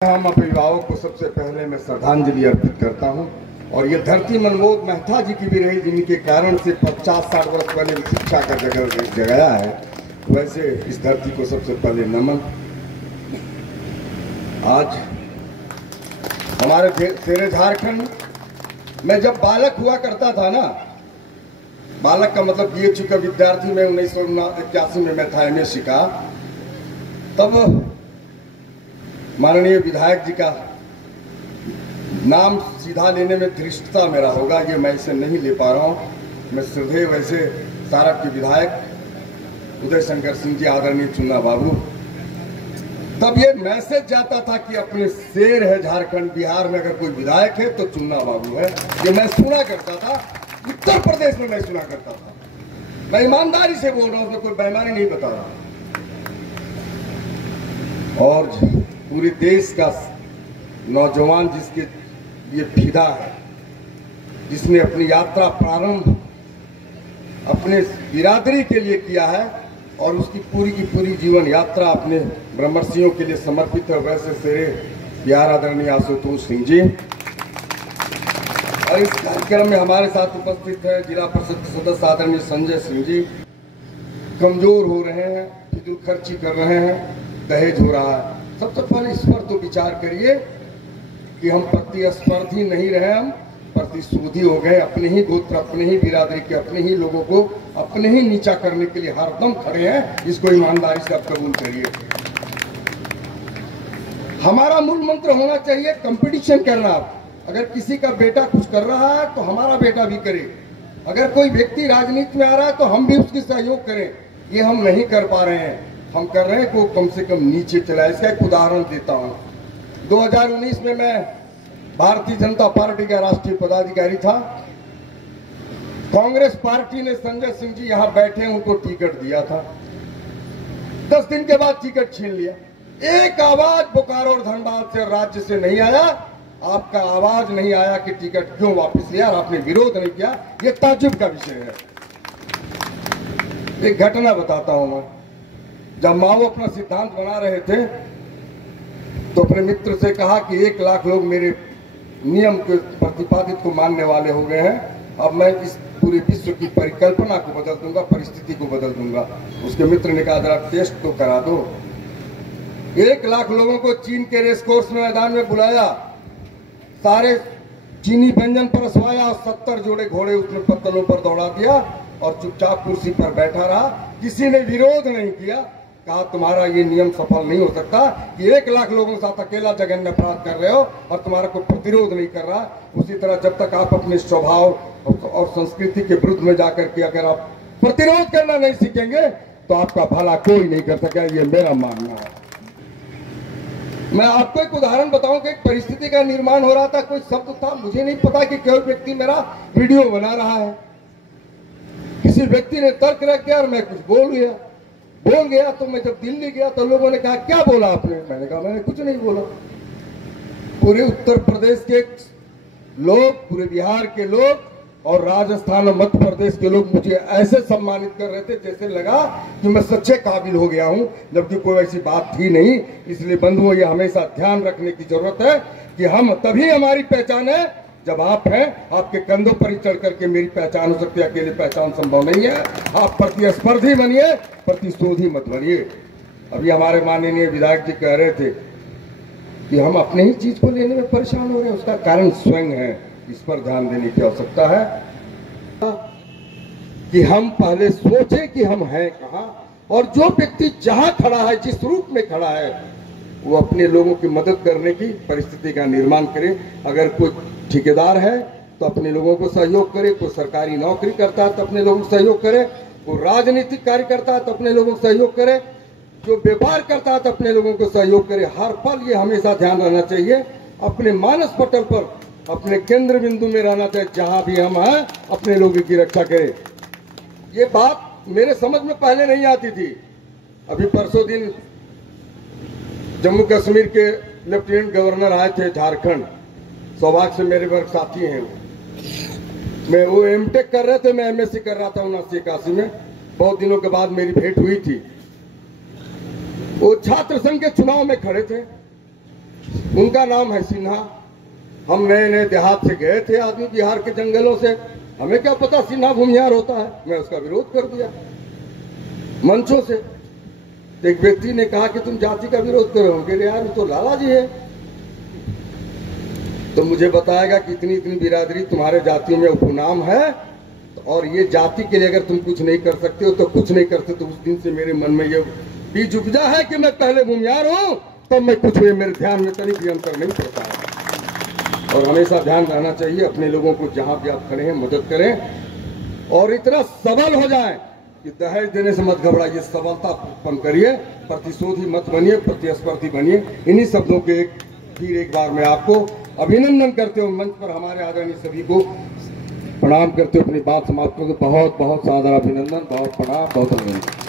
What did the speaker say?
हम अभिभावक को सबसे पहले मैं श्रद्धांजलि अर्पित करता हूं। और ये धरती मनमोहन मेहता जी की भी रही, जिनके कारण से 50-60 वर्ष पहले शिक्षा का जगाया है, वैसे इस धरती को सबसे पहले नमन। आज हमारे शेरे झारखंड में जब बालक हुआ करता था ना, बालक का मतलब बीएचयू का विद्यार्थी में 1981 में मैं था MSc का, तब माननीय विधायक जी का नाम सीधा लेने में धृष्टता मेरा होगा, ये मैं इसे नहीं ले पा रहा हूँ। मैं श्रद्धेय वैसे सारक के विधायक उदय शंकर सिंह जी, आदरणीय चुन्ना बाबू, तब ये मैसेज जाता था कि अपने शेर है झारखंड, बिहार में अगर कोई विधायक है तो चुन्ना बाबू है। ये मैं सुना करता था, उत्तर प्रदेश में मैं सुना करता था। मैं ईमानदारी से बोल रहा हूँ, उसमें कोई बेईमानी नहीं बता रहा। और पूरे देश का नौजवान जिसके लिए फिदा है, जिसने अपनी यात्रा प्रारंभ अपने बिरादरी के लिए किया है और उसकी पूरी की पूरी जीवन यात्रा अपने ब्रह्मर्षियों के लिए समर्पित है, वैसे शेरे प्यार आदरणीय आशुतोष सिंह जी। और इस कार्यक्रम में हमारे साथ उपस्थित है जिला परिषद सदस्य आदरणीय संजय सिंह जी। कमजोर हो रहे हैं, फिजूल खर्ची कर रहे हैं, दहेज हो रहा है। सबसे पहले इस पर तो विचार करिए कि हम प्रतिस्पर्धी नहीं रहे, हम प्रतिशोधी हो गए। अपने ही गोत्र, अपने ही बिरादरी के, अपने ही लोगों को अपने ही नीचा करने के लिए हरदम खड़े हैं। इसको ईमानदारी से आप कबूल करिए। हमारा मूल मंत्र होना चाहिए कंपटीशन करना। अगर किसी का बेटा कुछ कर रहा है तो हमारा बेटा भी करे। अगर कोई व्यक्ति राजनीति में आ रहा है तो हम भी उसकी सहयोग करें। ये हम नहीं कर पा रहे हैं। हम कर रहे हैं को कम से कम नीचे चलाए। इसका एक उदाहरण देता हूं। 2019 में मैं भारतीय जनता पार्टी का राष्ट्रीय पदाधिकारी था। कांग्रेस पार्टी ने संजय सिंह जी यहां बैठे, उनको टिकट दिया था। 10 दिन के बाद टिकट छीन लिया। एक आवाज बोकारो और धनबाद से, राज्य से नहीं आया। आपका आवाज नहीं आया कि टिकट क्यों वापस लिया और आपने विरोध नहीं किया। यह ताज्जुब का विषय है। एक घटना बताता हूं मैं। जब माओ अपना सिद्धांत बना रहे थे तो अपने मित्र से कहा कि 1 लाख लोग मेरे नियम के प्रतिपादित को मानने वाले हो गए हैं। अब मैं इस पूरे विश्व की परिकल्पना को बदल दूंगा, परिस्थिति को बदल दूंगा। उसके मित्र ने कहा जरा टेस्ट तो करा दो। 1 लाख लोगों को चीन के रेस कोर्स में मैदान में बुलाया, सारे चीनी व्यंजन परसवाया और 70 जोड़े घोड़े उसने पत्तलों पर दौड़ा दिया और चुपचाप कुर्सी पर बैठा रहा। किसी ने विरोध नहीं किया। कहा तुम्हारा ये नियम सफल नहीं हो सकता कि 1 लाख लोगों के साथ अकेला जघन्य अपराध कर रहे हो और तुम्हारा कोई प्रतिरोध नहीं कर रहा। उसी तरह जब तक आप अपने स्वभाव और संस्कृति के विरुद्ध में जाकर के अगर आप प्रतिरोध करना नहीं सीखेंगे तो आपका भला कोई नहीं कर सकेगा। ये मेरा मानना है। मैं आपको एक उदाहरण बताऊं कि एक परिस्थिति का निर्माण हो रहा था। कोई शब्द था, मुझे नहीं पता कि कोई व्यक्ति मेरा वीडियो बना रहा है। किसी व्यक्ति ने तर्क रख दिया और मैं कुछ बोल गया। तो मैं जब दिल्ली गया तो लोगों ने कहा क्या बोला आपने? मैंने कहा मैंने कुछ नहीं बोला। पूरे उत्तर प्रदेश के लोग, पूरे बिहार के लोग और राजस्थान और मध्य प्रदेश के लोग मुझे ऐसे सम्मानित कर रहे थे जैसे लगा कि मैं सच्चे काबिल हो गया हूं, जबकि कोई ऐसी बात थी नहीं। इसलिए बंधुओं, ये हमेशा ध्यान रखने की जरूरत है कि हम तभी हमारी पहचान है जब आप हैं। आपके कंधों पर ही चढ़ करके मेरी पहचान हो सकती है, अकेले पहचान संभव नहीं है। आप प्रतिस्पर्धी बनिए, प्रतिशोधी मत बनिए। अभी हमारे माननीय विधायक जी कह रहे थे कि हम अपने ही चीज को लेने में परेशान हो रहे हैं। उसका कारण स्वयं है। इस पर ध्यान देने की आवश्यकता है कि हम पहले सोचें कि हम हैं कहां, और जो व्यक्ति जहां खड़ा है, जिस रूप में खड़ा है, वो अपने लोगों की मदद करने की परिस्थिति का निर्माण करे। अगर कोई ठेकेदार है तो अपने लोगों को सहयोग करे, कोई सरकारी नौकरी करता है तो अपने लोगों को सहयोग करे, कोई राजनीतिक कार्य करता है तो अपने लोगों को सहयोग करे, जो व्यापार करता है तो अपने लोगों को सहयोग करे। हर पल ये हमेशा ध्यान रहना चाहिए। अपने मानस पटल पर, अपने केंद्र बिंदु में रहना चाहिए। जहां भी हम हैं अपने लोगों की रक्षा करें। ये बात मेरे समझ में पहले नहीं आती थी। अभी परसों दिन जम्मू कश्मीर के लेफ्टिनेंट गवर्नर आए थे झारखंड। सौभाग्य से मेरे वर्ग साथी हैं। मैं वो एमटेक कर रहे थे, मैं MSc कर रहा था 79-81 में। बहुत दिनों के बाद मेरी भेंट हुई थी। वो छात्र संघ के चुनाव में खड़े थे। उनका नाम है सिन्हा। हम नए नए देहात से गए थे आदमी बिहार के जंगलों से, हमें क्या पता सिन्हा भूमिहार होता है। मैं उसका विरोध कर दिया मंचों से। तो एक व्यक्ति ने कहा कि तुम जाति का विरोध करोगे, यार वो तो लाला जी है। तो मुझे बताएगा कि इतनी इतनी बिरादरी तुम्हारे जातियों में उपनाम है, और ये जाति के लिए अगर तुम कुछ नहीं कर सकते हो तो कुछ नहीं करते। तो उस दिन से मेरे मन में ये बीज उपजा है कि मैं पहले भूमिहार हूं तब मैं कुछ हुए, मेरे ध्यान में तनिक भी अंतर नहीं पड़ता है। और हमेशा ध्यान रहना चाहिए, अपने लोगों को जहां भी आप खड़े हैं मदद करें, और इतना सबल हो जाए कि दहेज देने से मत घबराइए, सबलता उत्पन्न करिए, प्रतिशोधी मत बनिए, प्रतिस्पर्धी बनिए। इन्हीं शब्दों के फिर एक बार मैं आपको अभिनंदन करते हुए मंच पर हमारे आदरणीय सभी को प्रणाम करते हुए अपनी बात समाप्त करते, बहुत बहुत सादर अभिनंदन, बहुत प्रणाम, बहुत अभिनंदन।